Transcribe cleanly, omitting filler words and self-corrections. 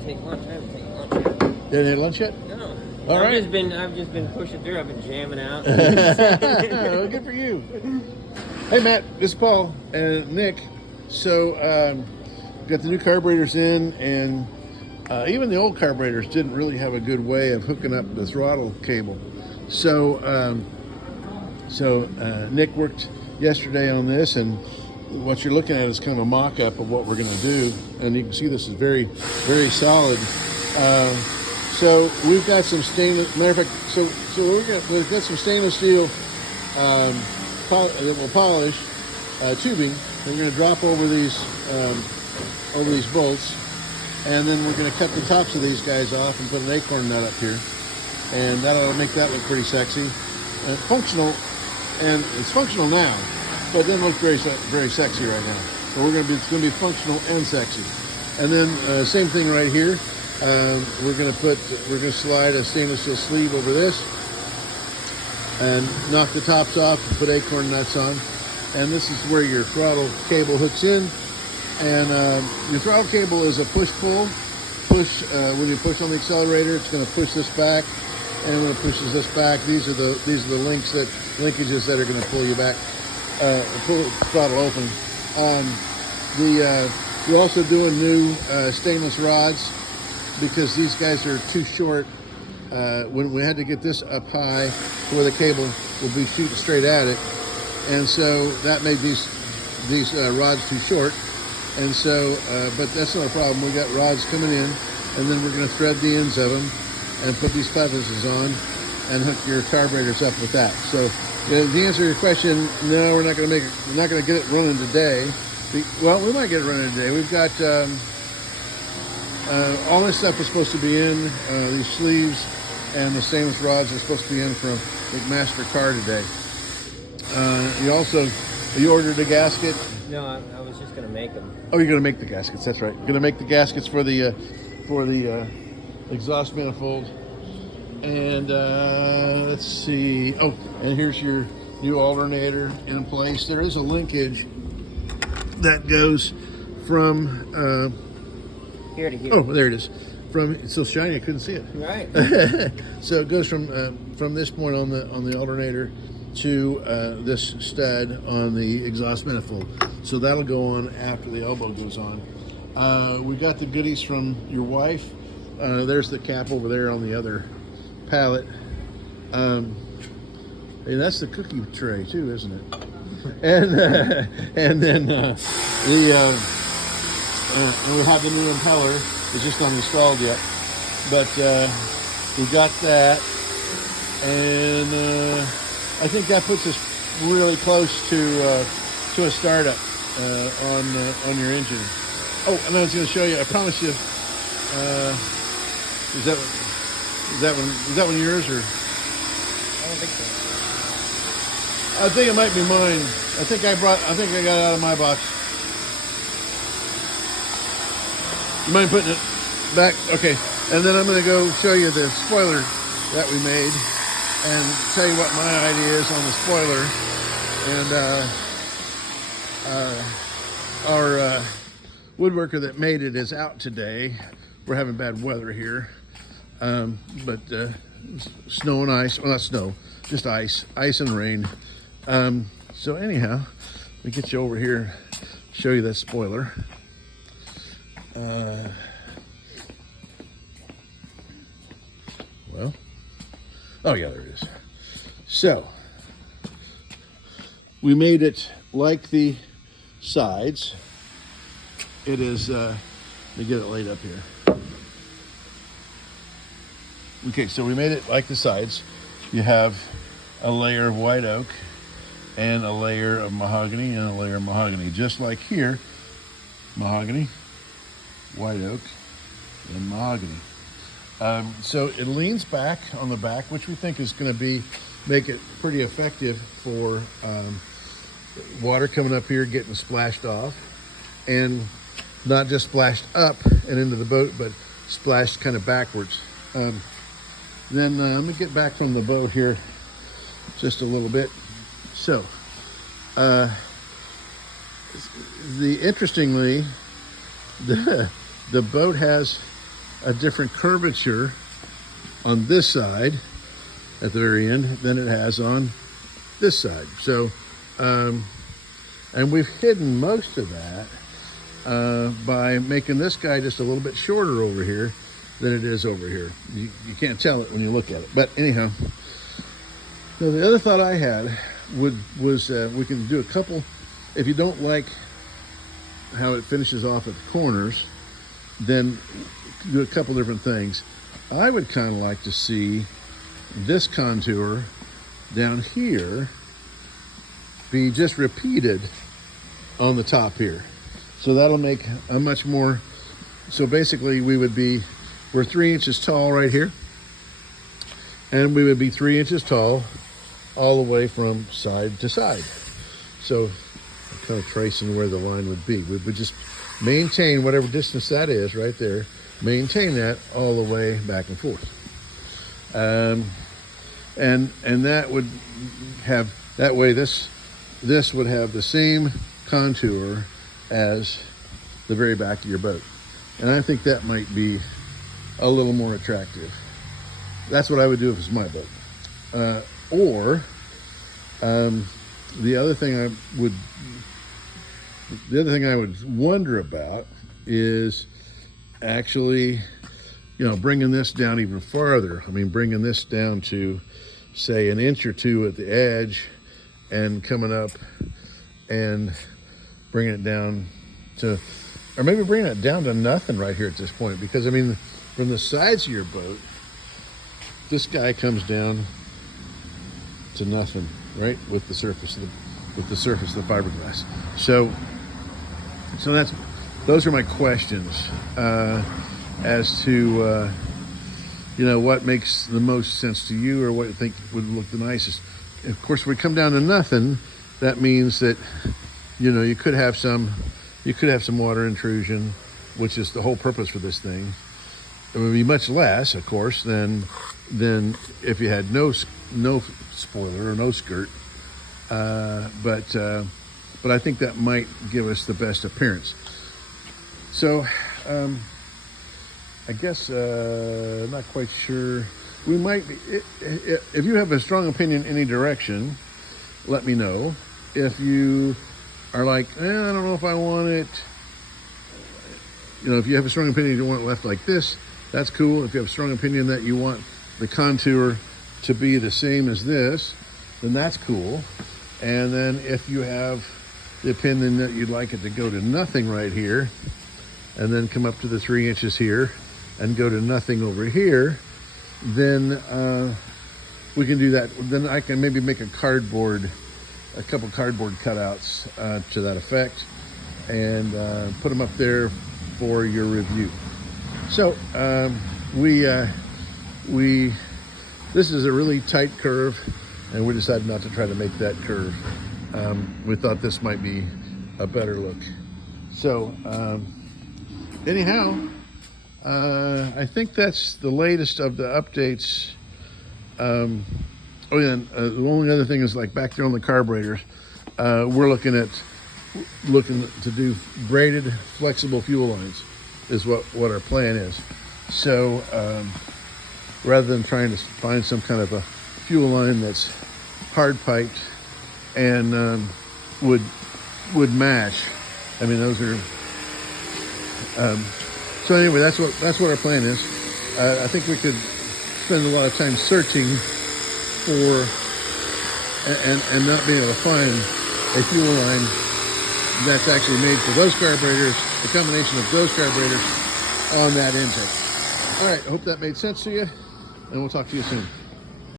to take lunch. I haven't taken lunch yet. You haven't had lunch yet? No. All right. I've just been pushing through. I've been jamming out. Well, good for you. Hey, Matt, this is Paul and Nick. So, got the new carburetors in, and even the old carburetors didn't really have a good way of hooking up the throttle cable. So, Nick worked yesterday on this, and what you're looking at is kind of a mock-up of what we're going to do, and you can see this is very, very solid. So we've got some stainless. Matter of fact, we've got some stainless steel that will polish tubing. We're going to drop over these bolts, and then we're going to cut the tops of these guys off and put an acorn nut up here, and that'll make that look pretty sexy and functional. And it's functional now, but it doesn't look very sexy right now. So it's going to be functional and sexy. And then same thing right here. We're going to slide a stainless steel sleeve over this and knock the tops off and put acorn nuts on. And this is where your throttle cable hooks in. And your throttle cable is a push-pull. When you push on the accelerator, it's going to push this back. And when it pushes this back, these are the linkages that are going to pull you back, pull the throttle open. We're also doing new stainless rods because these guys are too short. When we had to get this up high where the cable will be shooting straight at it, and so that made these rods too short. And so, but that's not a problem. We got rods coming in, and then we're going to thread the ends of them and put these clevises on and hook your carburetors up with that. So, the answer to your question, no, we're not going to get it running today. Well, we might get it running today. We've got all this stuff is supposed to be in. These sleeves and the stainless rods are supposed to be in from McMaster Car today. You ordered a gasket. No, I was just going to make them. Oh, you're going to make the gaskets. That's right. You're going to make the gaskets for the exhaust manifold. And let's see. Oh, and here's your new alternator in place. There is a linkage that goes from here to here. Oh, there it is. It's so shiny I couldn't see it. Right. So it goes from this point on the alternator to this stud on the exhaust manifold. So that'll go on after the elbow goes on. We got the goodies from your wife. There's the cap over there on the other pallet. And that's the cookie tray too, isn't it? And then we have the new impeller. It's just not installed yet, but we got that, and I think that puts us really close to a startup on your engine. Oh, and I was going to show you. I promise you. Is that one yours or? I don't think so. I think it might be mine. I think I got it out of my box. You mind putting it back? Okay. And then I'm going to go show you the spoiler that we made and tell you what my idea is on the spoiler. And our woodworker that made it is out today. We're having bad weather here. But snow and ice. Well, not snow, just ice and rain. So anyhow, let me get you over here, show you that spoiler. Well, oh yeah, there it is. So we made it like the sides. It is, let me get it laid up here. Okay, so we made it like the sides. You have a layer of white oak and a layer of mahogany and a layer of mahogany. Just like here, mahogany, white oak, and mahogany. So it leans back on the back, which we think is going to make it pretty effective for water coming up here, getting splashed off, and not just splashed up and into the boat, but splashed kind of backwards. Then let me get back from the boat here just a little bit. So, interestingly, the boat has a different curvature on this side at the very end than it has on this side. So, and we've hidden most of that by making this guy just a little bit shorter over here than it is over here. You can't tell it when you look at it. But anyhow, so the other thought I had was we can do a couple, if you don't like how it finishes off at the corners, then do a couple different things. I would kind of like to see this contour down here be just repeated on the top here. So that'll make a much more, so basically we're 3 inches tall right here, and we would be 3 inches tall all the way from side to side. So I'm kind of tracing where the line would be. We would just maintain whatever distance that is right there, maintain that all the way back and forth. And that would have, that way this would have the same contour as the very back of your boat. And I think that might be a little more attractive. That's what I would do if it's my boat. The other thing I would wonder about is actually, bringing this down even farther. I mean, bringing this down to, say, 1 inch or 2 at the edge, and coming up and bringing it down to, or maybe bringing it down to nothing right here at this point. Because I mean, from the sides of your boat, this guy comes down to nothing, right, with the surface of the fiberglass. So those are my questions as to what makes the most sense to you, or what you think would look the nicest. Of course, if we come down to nothing, that means that you could have some water intrusion, which is the whole purpose for this thing. It would be much less, of course, than if you had no spoiler or no skirt. But I think that might give us the best appearance. So I guess not quite sure. We might be, if you have a strong opinion any direction, let me know. If you are like, I don't know if I want it, if you have a strong opinion you want it left like this, that's cool. If you have a strong opinion that you want the contour to be the same as this, then that's cool. And then if you have the opinion that you'd like it to go to nothing right here, and then come up to the 3 inches here, and go to nothing over here, then we can do that. Then I can maybe make a couple cardboard cutouts to that effect, and put them up there for your review. So this is a really tight curve, and we decided not to try to make that curve. We thought this might be a better look. So anyhow, I think that's the latest of the updates. The only other thing is, like, back there on the carburetors, we're looking to do braided flexible fuel lines is what our plan is. So rather than trying to find some kind of a fuel line that's hard piped and would match, I mean, those are so anyway, that's what our plan is. I think we could spend a lot of time searching for and not being able to find a fuel line that's actually made for those carburetors, the combination of those carburetors on that intake. All right, I hope that made sense to you, and we'll talk to you soon.